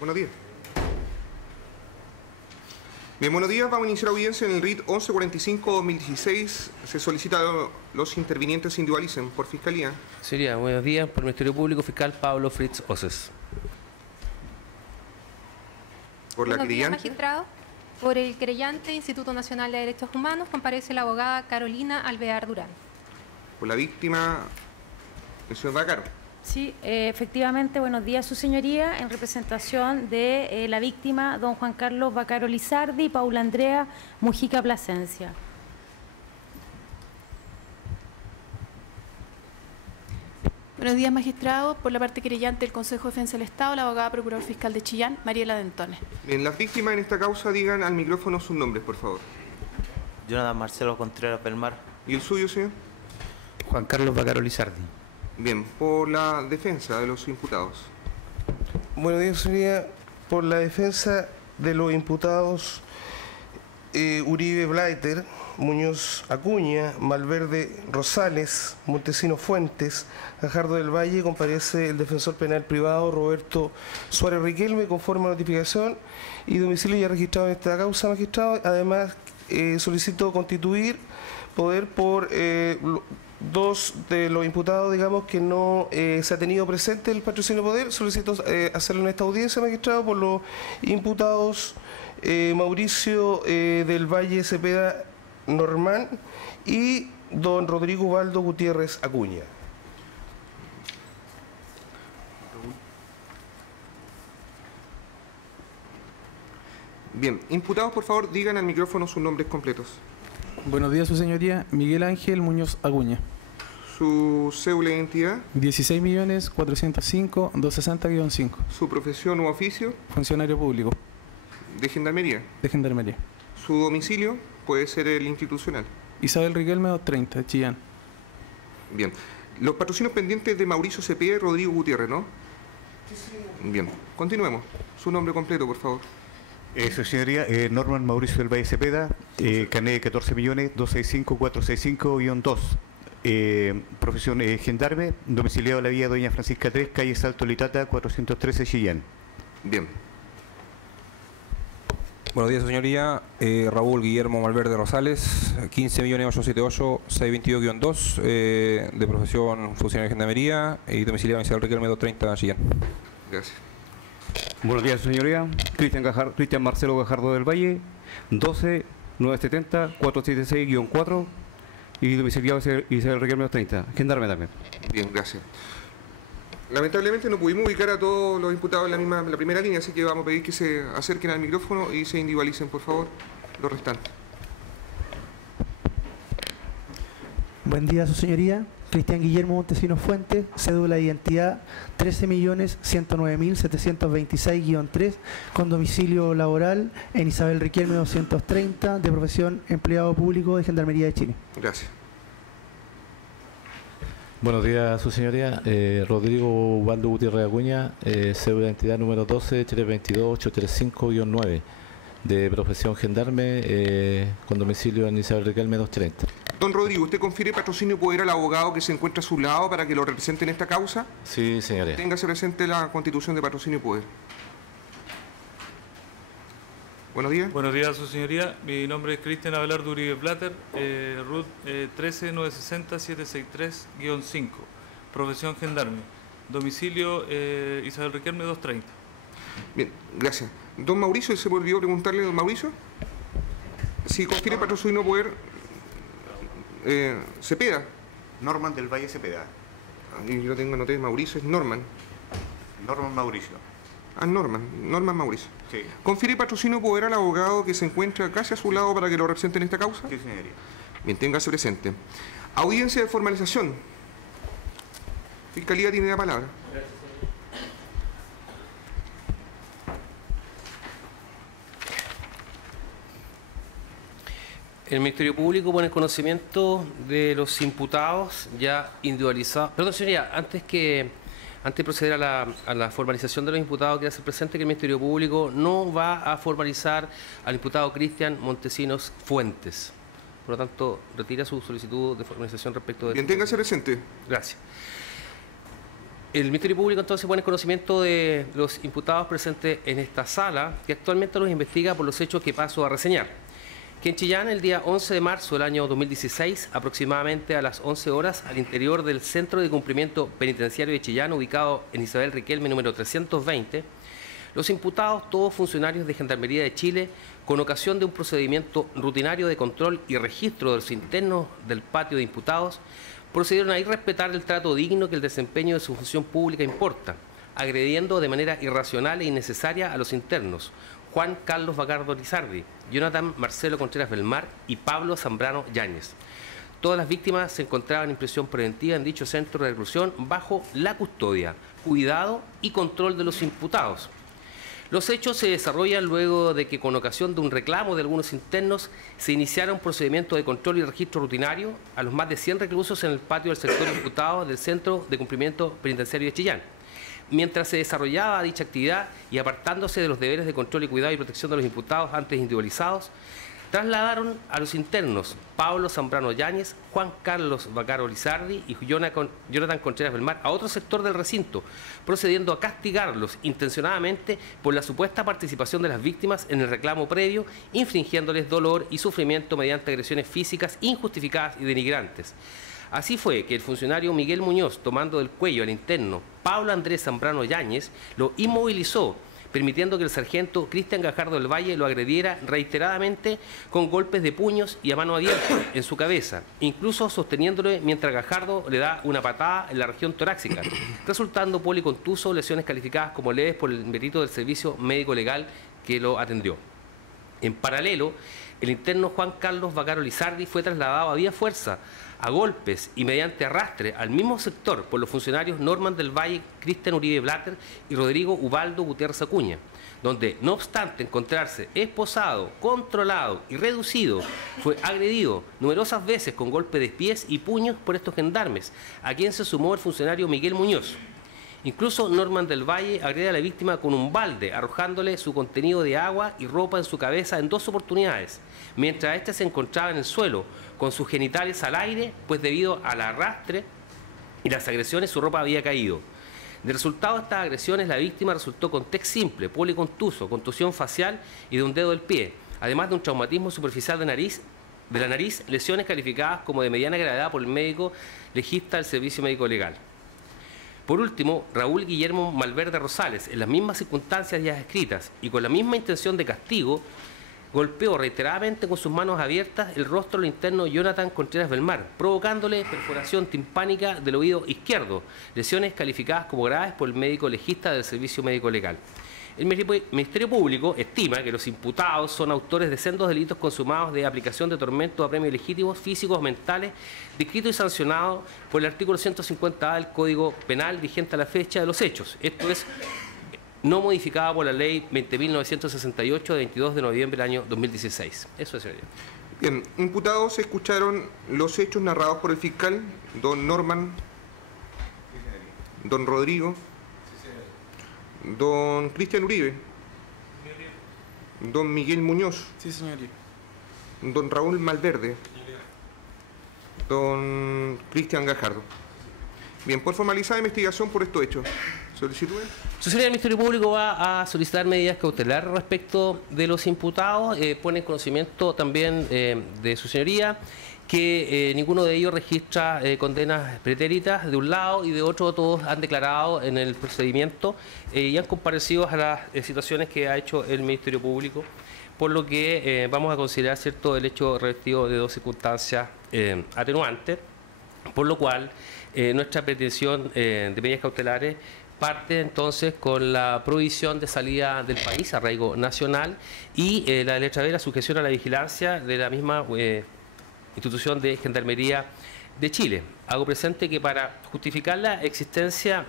Buenos días. Bien, buenos días. Vamos a iniciar audiencia en el RIT 1145-2016. Se solicita a los intervinientes se individualicen por Fiscalía. Sería, buenos días, por el Ministerio Público, fiscal Pablo Fritz Oces. Por la querellante. Magistrado. Por el querellante, Instituto Nacional de Derechos Humanos, comparece la abogada Carolina Alvear Durán. Por la víctima, el señor Bacaro. Sí, efectivamente, buenos días, su señoría, en representación de la víctima, don Juan Carlos Bacaro Lizardi y Paula Andrea Mujica Plasencia. Buenos días, magistrado. Por la parte querellante del Consejo de Defensa del Estado, la abogada Procurador Fiscal de Chillán, Mariela Dentones. Bien, las víctimas en esta causa digan al micrófono sus nombres, por favor. Jonathan Marcelo Contreras Belmar. ¿Y el suyo, señor? Juan Carlos Bacaro Lizardi. Bien, por la defensa de los imputados. Buenos días, señoría. Por la defensa de los imputados Uribe Blaiter, Muñoz Acuña, Malverde Rosales, Montesinos Fuentes, Gajardo del Valle, comparece el defensor penal privado Roberto Suárez Riquelme conforme a notificación y domicilio ya registrado en esta causa, magistrado. Además, solicito constituir poder por dos de los imputados, digamos, que no se ha tenido presente el patrocinio poder. Solicito hacerlo en esta audiencia, magistrado, por los imputados Mauricio del Valle Cepeda Normán y don Rodrigo Ubaldo Gutiérrez Acuña. Bien, imputados, por favor, digan al micrófono sus nombres completos. Buenos días, su señoría. Miguel Ángel Muñoz Acuña. Su cédula de identidad. 16.405.260-5. Su profesión u oficio. Funcionario público. De Gendarmería. De Gendarmería. Su domicilio puede ser el institucional. Isabel Riquelme 230, Chillán. Bien. Los patrocinios pendientes de Mauricio Cepeda y Rodrigo Gutiérrez, ¿no? Bien. Continuemos. Su nombre completo, por favor. Su señoría, Norman Mauricio del Valle Cepeda, carnet de 14.265.465-2. Profesión gendarme, domiciliado en la vía Doña Francisca 3, calle Salto Litata, 413, Chillán. Bien. Buenos días, señoría. Raúl Guillermo Malverde Rosales, 15.878.622-2, de profesión funcionario de gendarmería y domiciliado en Isabel Riquelme 230, Chillán. Gracias. Buenos días, señoría. Cristian Marcelo Gajardo del Valle, 12.970.476-4 y domiciliado Isabel Riquelme 230. Gendarme también. Bien, gracias. Lamentablemente no pudimos ubicar a todos los imputados en la primera línea, así que vamos a pedir que se acerquen al micrófono y se individualicen, por favor, los restantes. Buen día, su señoría. Cristian Guillermo Montesinos Fuentes, cédula de identidad 13.109.726-3, con domicilio laboral en Isabel Riquelme 230, de profesión empleado público de Gendarmería de Chile. Gracias. Buenos días, su señoría. Rodrigo Ubaldo Gutiérrez Acuña, cédula de identidad número 12-322-835-9, de profesión gendarme, con domicilio en Isabel Riquelme 230. Don Rodrigo, ¿usted confiere patrocinio poder al abogado que se encuentra a su lado para que lo represente en esta causa? Sí, señoría. Téngase presente la constitución de patrocinio y poder. Buenos días. Buenos días, su señoría. Mi nombre es Cristian Abelardo Uribe Blatter, RUT 13.960.763-5, profesión gendarme, domicilio Isabel Riquelme 230. Bien, gracias. Don Mauricio, ¿se me olvidó preguntarle, don Mauricio? Si confiere patrocinio poder Cepeda. Norman del Valle Cepeda. Yo lo tengo anotado, Mauricio es Norman. Norman Mauricio. Ah, Norman Mauricio. Sí. ¿Confiere patrocinio y poder al abogado que se encuentra casi a su lado para que lo represente en esta causa? Sí, señoría. Bien, téngase presente. Audiencia de formalización. Fiscalía tiene la palabra. El Ministerio Público pone en conocimiento de los imputados ya individualizados. Perdón, señoría, antes de proceder a la formalización de los imputados, quiero hacer presente que el Ministerio Público no va a formalizar al imputado Cristian Montesinos Fuentes. Por lo tanto, retira su solicitud de formalización respecto de... Bien, téngase presente. Gracias. El Ministerio Público entonces pone en conocimiento de los imputados presentes en esta sala, que actualmente los investiga por los hechos que paso a reseñar. Que en Chillán, el día 11 de marzo del año 2016, aproximadamente a las 11 horas, al interior del Centro de Cumplimiento Penitenciario de Chillán, ubicado en Isabel Riquelme, número 320, los imputados, todos funcionarios de Gendarmería de Chile, con ocasión de un procedimiento rutinario de control y registro de los internos del patio de imputados, procedieron a irrespetar el trato digno que el desempeño de su función pública importa, agrediendo de manera irracional e innecesaria a los internos Juan Carlos Vacardo Lizardi, Jonathan Marcelo Contreras Belmar y Pablo Zambrano Yáñez. Todas las víctimas se encontraban en prisión preventiva en dicho centro de reclusión bajo la custodia, cuidado y control de los imputados. Los hechos se desarrollan luego de que, con ocasión de un reclamo de algunos internos, se iniciara un procedimiento de control y registro rutinario a los más de 100 reclusos en el patio del sector imputado del Centro de Cumplimiento Penitenciario de Chillán. Mientras se desarrollaba dicha actividad y apartándose de los deberes de control y cuidado y protección de los imputados antes individualizados, trasladaron a los internos Pablo Zambrano Yáñez, Juan Carlos Vacardo Lizardi y Jonathan Contreras Belmar a otro sector del recinto, procediendo a castigarlos intencionadamente por la supuesta participación de las víctimas en el reclamo previo, infringiéndoles dolor y sufrimiento mediante agresiones físicas injustificadas y denigrantes. Así fue que el funcionario Miguel Muñoz, tomando del cuello al interno Pablo Andrés Zambrano Yáñez, lo inmovilizó, permitiendo que el sargento Cristian Gajardo del Valle lo agrediera reiteradamente con golpes de puños y a mano abierta en su cabeza, incluso sosteniéndole mientras Gajardo le da una patada en la región torácica, resultando policontuso, lesiones calificadas como leves por el mérito del servicio médico legal que lo atendió. En paralelo, el interno Juan Carlos Vacardo Lizardi fue trasladado a vía fuerza, a golpes y mediante arrastre al mismo sector por los funcionarios Norman del Valle, Cristian Uribe Blatter y Rodrigo Ubaldo Gutiérrez Acuña, donde, no obstante encontrarse esposado, controlado y reducido, fue agredido numerosas veces con golpes de pies y puños por estos gendarmes, a quien se sumó el funcionario Miguel Muñoz. Incluso Norman del Valle agrede a la víctima con un balde, arrojándole su contenido de agua y ropa en su cabeza en 2 oportunidades, mientras éste se encontraba en el suelo, con sus genitales al aire, pues debido al arrastre y las agresiones su ropa había caído. De resultado de estas agresiones, la víctima resultó con TEC simple, policontuso, contusión facial y de un dedo del pie, además de un traumatismo superficial de la nariz, lesiones calificadas como de mediana gravedad por el médico legista del Servicio Médico Legal. Por último, Raúl Guillermo Malverde Rosales, en las mismas circunstancias ya escritas y con la misma intención de castigo, golpeó reiteradamente con sus manos abiertas el rostro del interno Jonathan Contreras Belmar, provocándole perforación timpánica del oído izquierdo, lesiones calificadas como graves por el médico legista del Servicio Médico Legal. El Ministerio Público estima que los imputados son autores de sendos delitos consumados de aplicación de tormentos a premios legítimos físicos o mentales, descrito y sancionado por el artículo 150A del Código Penal vigente a la fecha de los hechos. Esto es no modificada por la Ley 20.968 de 22 de noviembre del año 2016. Eso es, señoría. Bien, imputados, escucharon los hechos narrados por el fiscal, don Norman, don Rodrigo, don Cristian Uribe, don Miguel Muñoz, Sí, señoría. don Raúl Malverde, don Cristian Gajardo. Bien, por formalizar la investigación por estos hechos. ¿Solicitudes? Su señoría, el Ministerio Público va a solicitar medidas cautelares respecto de los imputados. Pone en conocimiento también de su señoría que ninguno de ellos registra condenas pretéritas de un lado y de otro. Todos han declarado en el procedimiento y han comparecido a las situaciones que ha hecho el Ministerio Público, por lo que vamos a considerar cierto el hecho revestido de 2 circunstancias atenuantes, por lo cual nuestra pretensión de medidas cautelares parte entonces con la prohibición de salida del país, arraigo nacional, y la letra B, la sujeción a la vigilancia de la misma institución de Gendarmería de Chile. Hago presente que para justificar la existencia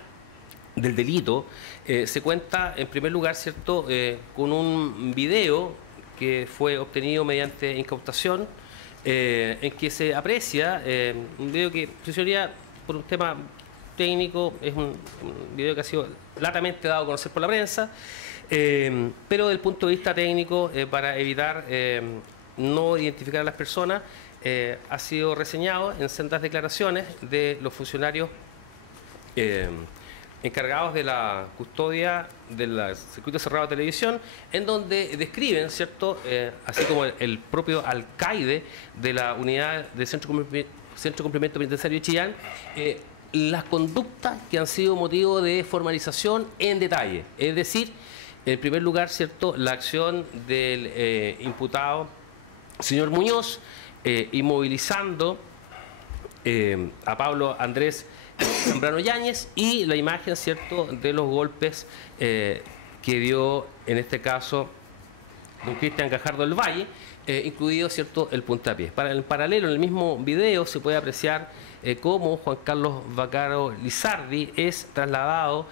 del delito se cuenta en primer lugar, ¿cierto?, con un video que fue obtenido mediante incautación, en que se aprecia un video que, su señoría, por un tema técnico, es un video que ha sido latamente dado a conocer por la prensa, pero desde el punto de vista técnico, para evitar no identificar a las personas, ha sido reseñado en sendas declaraciones de los funcionarios encargados de la custodia del circuito cerrado de televisión, en donde describen, ¿cierto?, así como el propio alcaide de la unidad del Centro de Cumplimiento Penitenciario de Chillán, las conductas que han sido motivo de formalización en detalle. Es decir, en primer lugar, ¿cierto?, la acción del imputado señor Muñoz, inmovilizando a Pablo Andrés Zambrano Yáñez, y la imagen, ¿cierto?, de los golpes que dio en este caso don Cristian Gajardo del Valle, incluido, ¿cierto?, el puntapié. En paralelo, en el mismo video se puede apreciar cómo Juan Carlos Vaccaro Lizardi es trasladado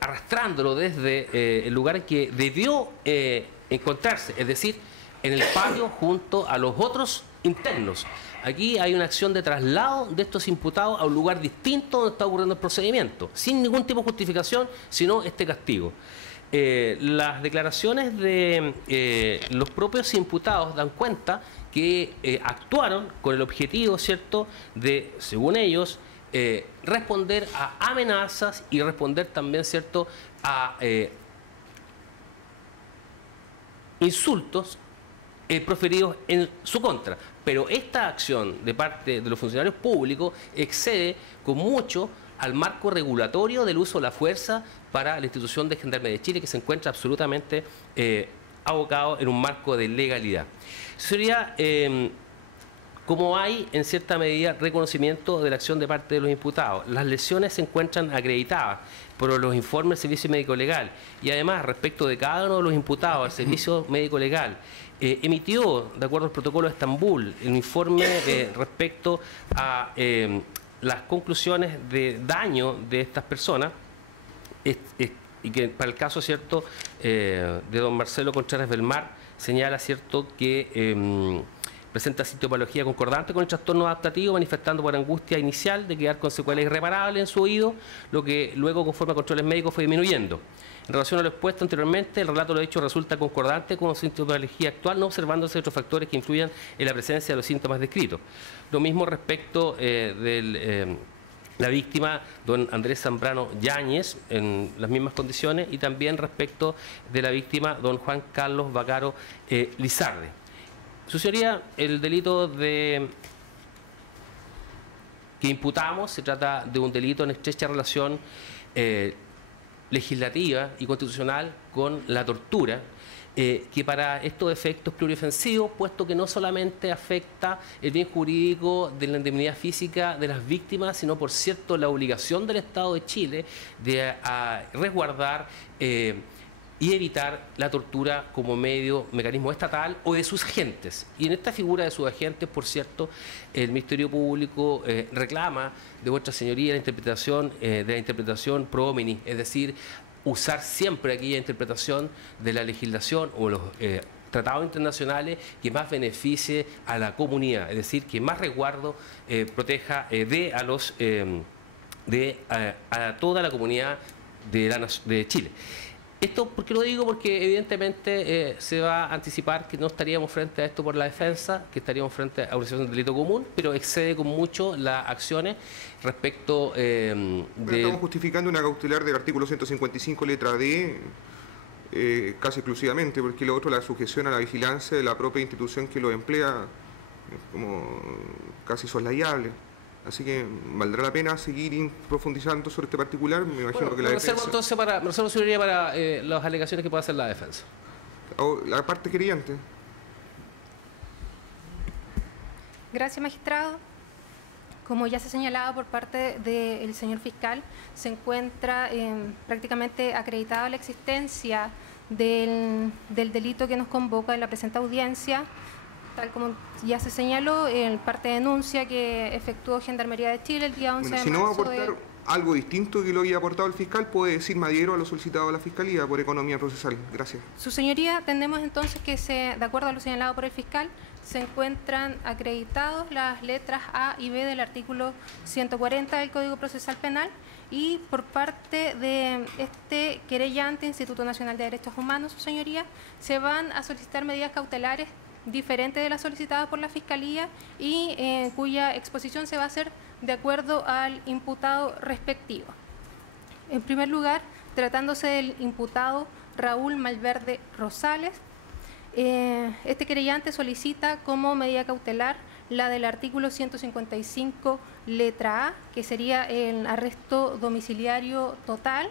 arrastrándolo desde el lugar en que debió encontrarse, es decir, en el patio junto a los otros internos. Aquí hay una acción de traslado de estos imputados a un lugar distinto donde está ocurriendo el procedimiento, sin ningún tipo de justificación, sino este castigo. Las declaraciones de los propios imputados dan cuenta que actuaron con el objetivo, ¿cierto?, de, según ellos, responder a amenazas y responder también, ¿cierto?, a insultos proferidos en su contra. Pero esta acción de parte de los funcionarios públicos excede con mucho al marco regulatorio del uso de la fuerza para la institución de Gendarmería de Chile, que se encuentra absolutamente abocado en un marco de legalidad. Sería, como hay en cierta medida reconocimiento de la acción de parte de los imputados, las lesiones se encuentran acreditadas por los informes del Servicio Médico Legal, y además, respecto de cada uno de los imputados, el Servicio Médico Legal emitió, de acuerdo al protocolo de Estambul, el informe respecto a las conclusiones de daño de estas personas, y que para el caso, ¿cierto?, de don Marcelo Contreras Belmar, señala, ¿cierto?, que presenta sintomatología concordante con el trastorno adaptativo, manifestando por angustia inicial de quedar con secuelas irreparables en su oído, lo que luego, conforme a controles médicos, fue disminuyendo. En relación a lo expuesto anteriormente, el relato de los hechos resulta concordante con la sintomatología actual, no observándose otros factores que influyan en la presencia de los síntomas descritos. Lo mismo respecto de la víctima, don Andrés Zambrano Yáñez, en las mismas condiciones, y también respecto de la víctima, don Juan Carlos Vaccaro Lizardi. Su señoría, el delito que imputamos se trata de un delito en estrecha relación legislativa y constitucional con la tortura, que para estos efectos es pluriofensivo, puesto que no solamente afecta el bien jurídico de la indemnidad física de las víctimas, sino, por cierto, la obligación del Estado de Chile de resguardar y evitar la tortura como mecanismo estatal o de sus agentes. Y en esta figura de sus agentes, por cierto, el Ministerio Público reclama de vuestra señoría la interpretación de la interpretación pro homini, es decir, usar siempre aquella interpretación de la legislación o los tratados internacionales que más beneficie a la comunidad, es decir, que más resguardo proteja a toda la comunidad de Chile. Esto, ¿por qué lo digo? Porque evidentemente se va a anticipar que no estaríamos frente a esto por la defensa, que estaríamos frente a una situación de delito común, pero excede con mucho las acciones respecto Estamos justificando una cautelar del artículo 155, letra D, casi exclusivamente, porque lo otro, la sujeción a la vigilancia de la propia institución que lo emplea, es como casi soslayable. Así que valdrá la pena seguir profundizando sobre este particular. Me imagino que la defensa... Entonces, reservo señoría para las alegaciones que pueda hacer la defensa. La parte querellante. Gracias, magistrado. Como ya se señalaba por parte del señor fiscal, se encuentra prácticamente acreditada la existencia del delito que nos convoca en la presente audiencia, tal como ya se señaló, en parte de denuncia que efectuó Gendarmería de Chile el día 11 de marzo. Si no va a aportar algo distinto que lo haya aportado el fiscal, puede decir me adhiero a lo solicitado a la Fiscalía por economía procesal. Gracias. Su señoría, entendemos entonces que de acuerdo a lo señalado por el fiscal, se encuentran acreditados las letras A y B del artículo 140 del Código Procesal Penal, y por parte de este querellante, Instituto Nacional de Derechos Humanos, su señoría, se van a solicitar medidas cautelares diferentes de las solicitadas por la Fiscalía y cuya exposición se va a hacer de acuerdo al imputado respectivo. En primer lugar, tratándose del imputado Raúl Malverde Rosales, este querellante solicita como medida cautelar la del artículo 155, letra A, que sería el arresto domiciliario total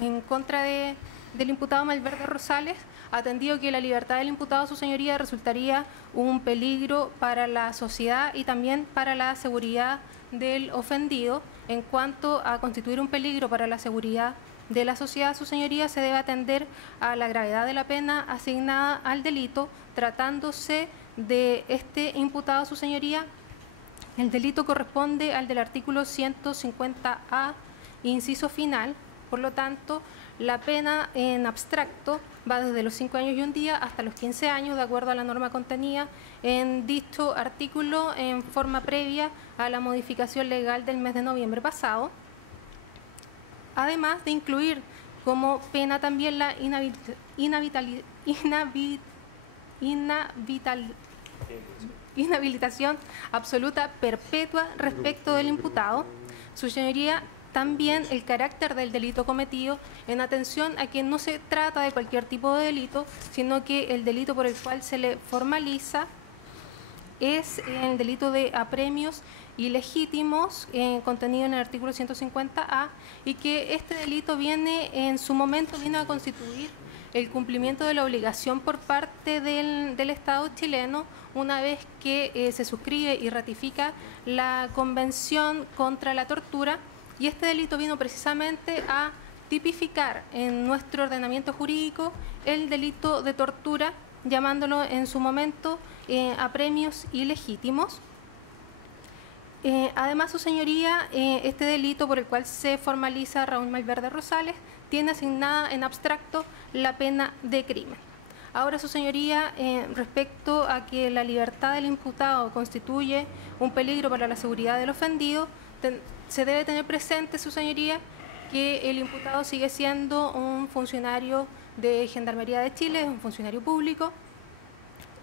en contra del imputado Malverde Rosales, atendido que la libertad del imputado, su señoría, resultaría un peligro para la sociedad y también para la seguridad del ofendido. En cuanto a constituir un peligro para la seguridad de la sociedad, su señoría, se debe atender a la gravedad de la pena asignada al delito. Tratándose de este imputado, su señoría, el delito corresponde al del artículo 150A, inciso final. Por lo tanto, la pena en abstracto va desde los 5 años y 1 día hasta los 15 años, de acuerdo a la norma contenida en dicho artículo en forma previa a la modificación legal del mes de noviembre pasado. Además de incluir como pena también la inhabilitación absoluta perpetua respecto del imputado. Su señoría, también el carácter del delito cometido, en atención a que no se trata de cualquier tipo de delito, sino que el delito por el cual se le formaliza es el delito de apremios ilegítimos contenido en el artículo 150A, y que este delito en su momento vino a constituir el cumplimiento de la obligación por parte del Estado chileno, una vez que se suscribe y ratifica la Convención contra la Tortura, y este delito vino precisamente a tipificar en nuestro ordenamiento jurídico el delito de tortura, llamándolo en su momento apremios ilegítimos. Además, su señoría, este delito por el cual se formaliza Raúl Malverde Rosales tiene asignada en abstracto la pena de crimen. Ahora, su señoría, respecto a que la libertad del imputado constituye un peligro para la seguridad del ofendido, se debe tener presente, su señoría, que el imputado sigue siendo un funcionario de Gendarmería de Chile, es un funcionario público.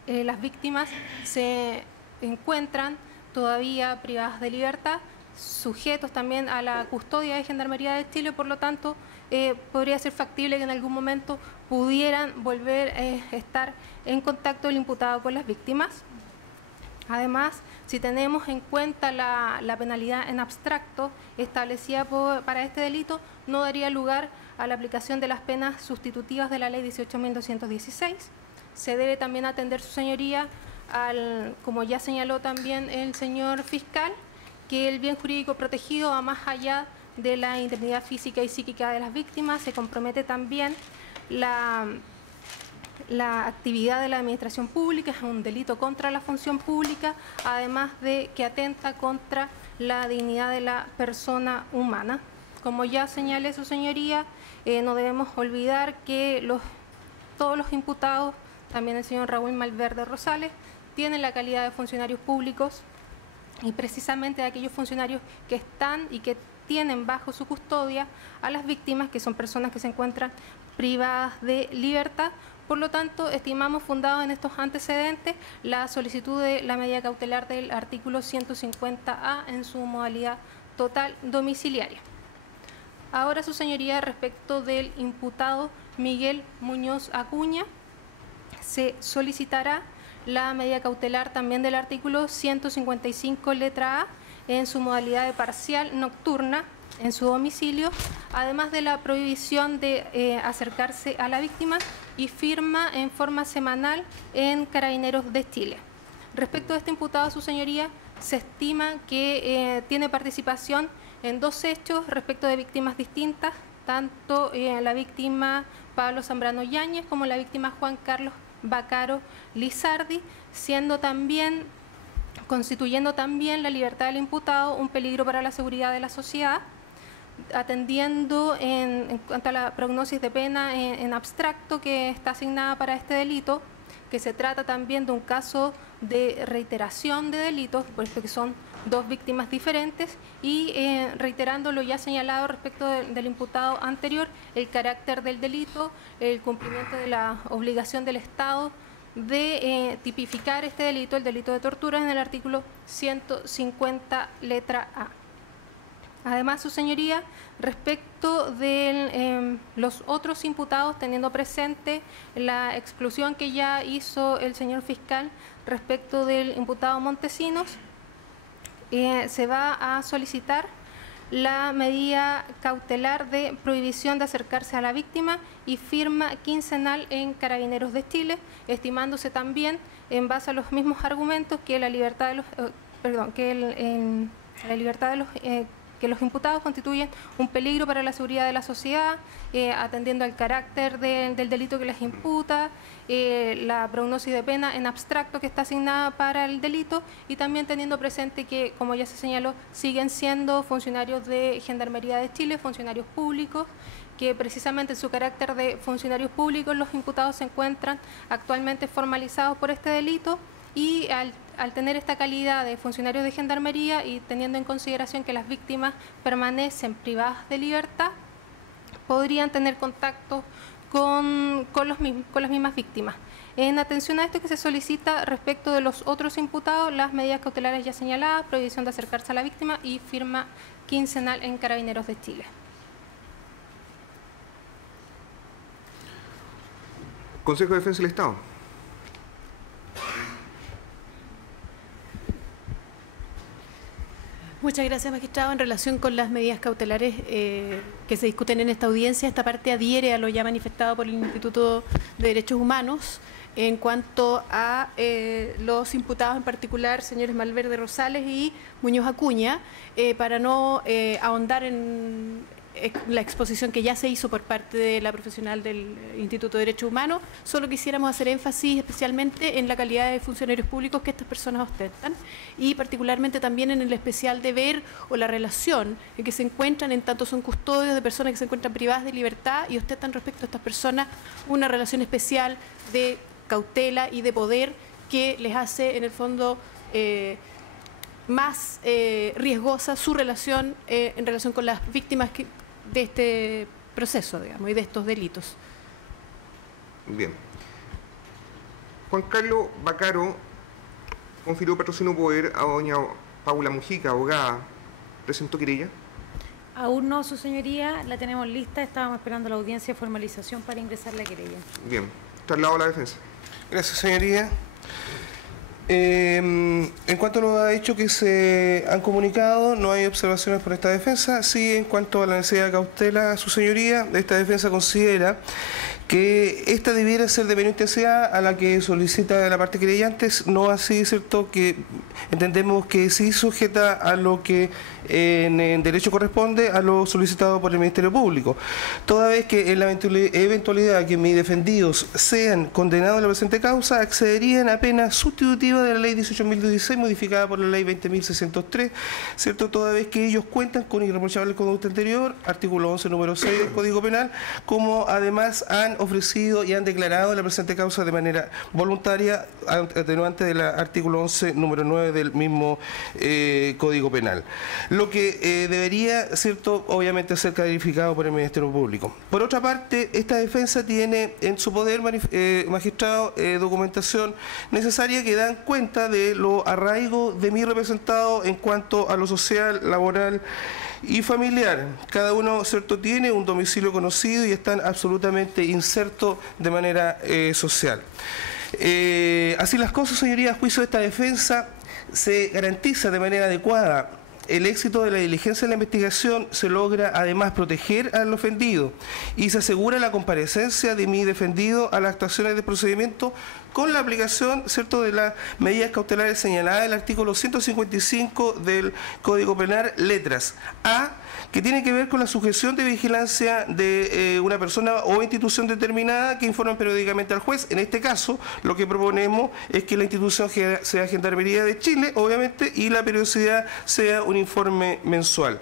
Las víctimas se encuentran todavía privadas de libertad, sujetos también a la custodia de Gendarmería de Chile, por lo tanto, podría ser factible que en algún momento pudieran volver a estar en contacto el imputado con las víctimas. Además, si tenemos en cuenta la penalidad en abstracto establecida para este delito, no daría lugar a la aplicación de las penas sustitutivas de la Ley 18.216. Se debe también atender, su señoría, como ya señaló también el señor fiscal, que el bien jurídico protegido va más allá de la integridad física y psíquica de las víctimas. Se compromete también la actividad de la administración pública, es un delito contra la función pública, además de que atenta contra la dignidad de la persona humana. Como ya señalé, su señoría, no debemos olvidar que todos los imputados, también el señor Raúl Malverde Rosales, tienen la calidad de funcionarios públicos, y precisamente de aquellos funcionarios que están y que tienen bajo su custodia a las víctimas, que son personas que se encuentran privadas de libertad. Por lo tanto, estimamos fundado en estos antecedentes la solicitud de la medida cautelar del artículo 150A en su modalidad total domiciliaria. Ahora, su señoría, respecto del imputado Miguel Muñoz Acuña, se solicitará la medida cautelar también del artículo 155, letra A, en su modalidad de parcial nocturna en su domicilio, además de la prohibición de acercarse a la víctima, y firma en forma semanal en Carabineros de Chile. Respecto a este imputado, su señoría, se estima que tiene participación en 2 hechos respecto de víctimas distintas, tanto la víctima Pablo Zambrano Yáñez como la víctima Juan Carlos Vaccaro Lizardi, constituyendo también la libertad del imputado un peligro para la seguridad de la sociedad, atendiendo en cuanto a la prognosis de pena en abstracto que está asignada para este delito, que se trata también de un caso de reiteración de delitos, por esto que son 2 víctimas diferentes, y reiterando lo ya señalado respecto del imputado anterior, el carácter del delito, el cumplimiento de la obligación del Estado de tipificar este delito, el delito de tortura, en el artículo 150, letra A. Además, su señoría, respecto de los otros imputados, teniendo presente la exclusión que ya hizo el señor fiscal respecto del imputado Montesinos, se va a solicitar la medida cautelar de prohibición de acercarse a la víctima y firma quincenal en Carabineros de Chile, estimándose también, en base a los mismos argumentos, que la libertad de los, que los imputados constituyen un peligro para la seguridad de la sociedad, atendiendo al carácter del delito que les imputa, la prognosis de pena en abstracto que está asignada para el delito, y también teniendo presente que, como ya se señaló, siguen siendo funcionarios de Gendarmería de Chile, funcionarios públicos, que precisamente en su carácter de funcionarios públicos los imputados se encuentran actualmente formalizados por este delito, y al tener esta calidad de funcionarios de Gendarmería y teniendo en consideración que las víctimas permanecen privadas de libertad, podrían tener contacto con las mismas víctimas. En atención a esto, que se solicita respecto de los otros imputados las medidas cautelares ya señaladas, prohibición de acercarse a la víctima y firma quincenal en Carabineros de Chile. Consejo de Defensa del Estado. Muchas gracias, magistrado. En relación con las medidas cautelares que se discuten en esta audiencia, esta parte adhiere a lo ya manifestado por el Instituto de Derechos Humanos en cuanto a los imputados, en particular señores Malverde Rosales y Muñoz Acuña, para no ahondar en la exposición que ya se hizo por parte de la profesional del Instituto de Derechos Humanos. Solo quisiéramos hacer énfasis especialmente en la calidad de funcionarios públicos que estas personas ostentan, y particularmente también en el especial deber o la relación en que se encuentran, en tanto son custodios de personas que se encuentran privadas de libertad y ostentan respecto a estas personas una relación especial de cautela y de poder que les hace, en el fondo, más riesgosa su relación en relación con las víctimas de este proceso, digamos, y de estos delitos. Bien. Juan Carlos Vaccaro confirió patrocinio poder a doña Paula Mujica, abogada. ¿Presentó querella? Aún no, su señoría, la tenemos lista, estábamos esperando la audiencia de formalización para ingresar la querella. Bien. Traslado a la defensa. Gracias, señoría. En cuanto a los hechos que se han comunicado, no hay observaciones por esta defensa. Sí, en cuanto a la necesidad de cautela, su señoría, esta defensa considera que esta debiera ser de menor intensidad a la que solicita la parte querellante, no así, ¿cierto?, que entendemos que sí sujeta a lo que en derecho corresponde a lo solicitado por el Ministerio Público. Toda vez que en la eventualidad que mis defendidos sean condenados en la presente causa, accederían a pena sustitutiva de la Ley 18.016, modificada por la Ley 20.603, ¿cierto?, toda vez que ellos cuentan con irreprochable conducta anterior, artículo 11, número 6 del Código Penal, como además han ofrecido y han declarado la presente causa de manera voluntaria, atenuante del artículo 11, número 9 del mismo Código Penal. Lo que debería, ¿cierto?, obviamente ser clarificado por el Ministerio Público. Por otra parte, esta defensa tiene en su poder, magistrado, documentación necesaria que dan cuenta de lo arraigo de mi representado en cuanto a lo social, laboral y familiar. Cada uno, ¿cierto?, tiene un domicilio conocido y están absolutamente insertos de manera social. Así las cosas, señoría, a juicio de esta defensa se garantiza de manera adecuada el éxito de la diligencia de la investigación, se logra además proteger al ofendido y se asegura la comparecencia de mi defendido a las actuaciones de procedimiento con la aplicación, ¿cierto?, de las medidas cautelares señaladas en el artículo 155 del Código Penal, letras A, que tiene que ver con la sujeción de vigilancia de una persona o institución determinada que informen periódicamente al juez. En este caso, lo que proponemos es que la institución sea Gendarmería de Chile, obviamente, y la periodicidad sea un informe mensual.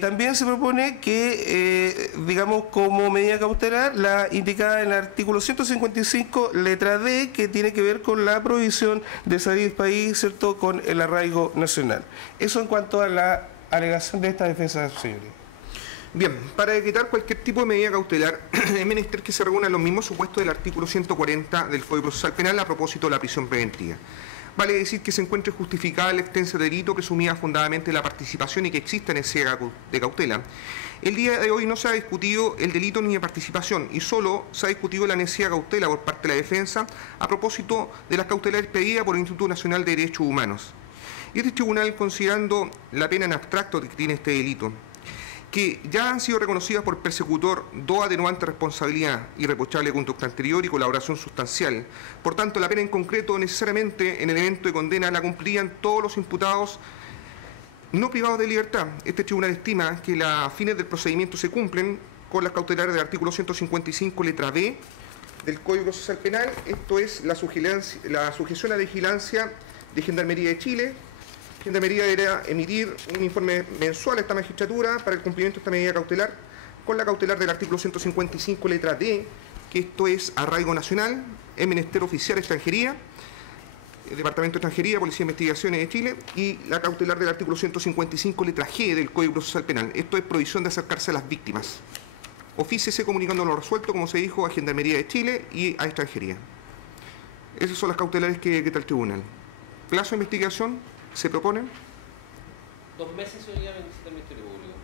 También se propone que, digamos, como medida cautelar, la indicada en el artículo 155, letra D, que tiene que ver con la prohibición de salir del país, ¿cierto?, con el arraigo nacional. Eso en cuanto a la alegación de esta defensa, señoría. Bien, para evitar cualquier tipo de medida cautelar, es menester que se reúnan los mismos supuestos del artículo 140 del Código Procesal Penal a propósito de la prisión preventiva. Vale decir que se encuentre justificada la existencia de delito presumida fundadamente la participación y que exista necesidad de cautela. El día de hoy no se ha discutido el delito ni de participación y solo se ha discutido la necesidad de cautela por parte de la defensa a propósito de las cautelares pedidas por el Instituto Nacional de Derechos Humanos. Y este tribunal, considerando la pena en abstracto que tiene este delito, que ya han sido reconocidas por persecutor dos atenuantes de responsabilidad, irreprochable conducta anterior y colaboración sustancial. Por tanto, la pena en concreto necesariamente en el evento de condena la cumplirían todos los imputados no privados de libertad. Este tribunal estima que los fines del procedimiento se cumplen con las cautelares del artículo 155, letra B, del Código Procesal Penal, esto es la sujeción a vigilancia de Gendarmería de Chile. Gendarmería deberá emitir un informe mensual a esta magistratura para el cumplimiento de esta medida cautelar, con la cautelar del artículo 155, letra D, que esto es arraigo nacional, es menester oficial extranjería, Departamento de Extranjería, Policía de Investigaciones de Chile, y la cautelar del artículo 155, letra G del Código Procesal Penal. Esto es prohibición de acercarse a las víctimas. Ofíciese comunicando lo resuelto, como se dijo, a Gendarmería de Chile y a Extranjería. Esas son las cautelares que está el tribunal. Plazo de investigación, se proponen 2 meses, señoría, del Ministerio Público.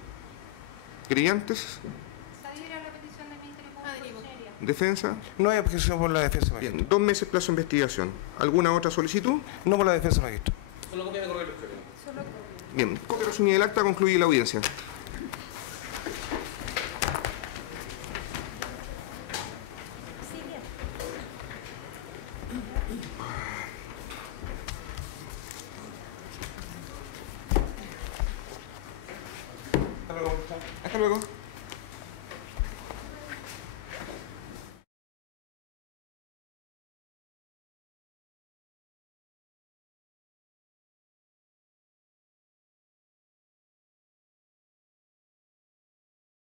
Querellantes. ¿Defensa? No hay objeción por la defensa, magistro. Bien, 2 meses plazo de investigación. ¿Alguna otra solicitud? No por la defensa, magistro. Solo copia de correo electrónico. Bien, copia resumida del acta, concluye la audiencia. Hasta luego.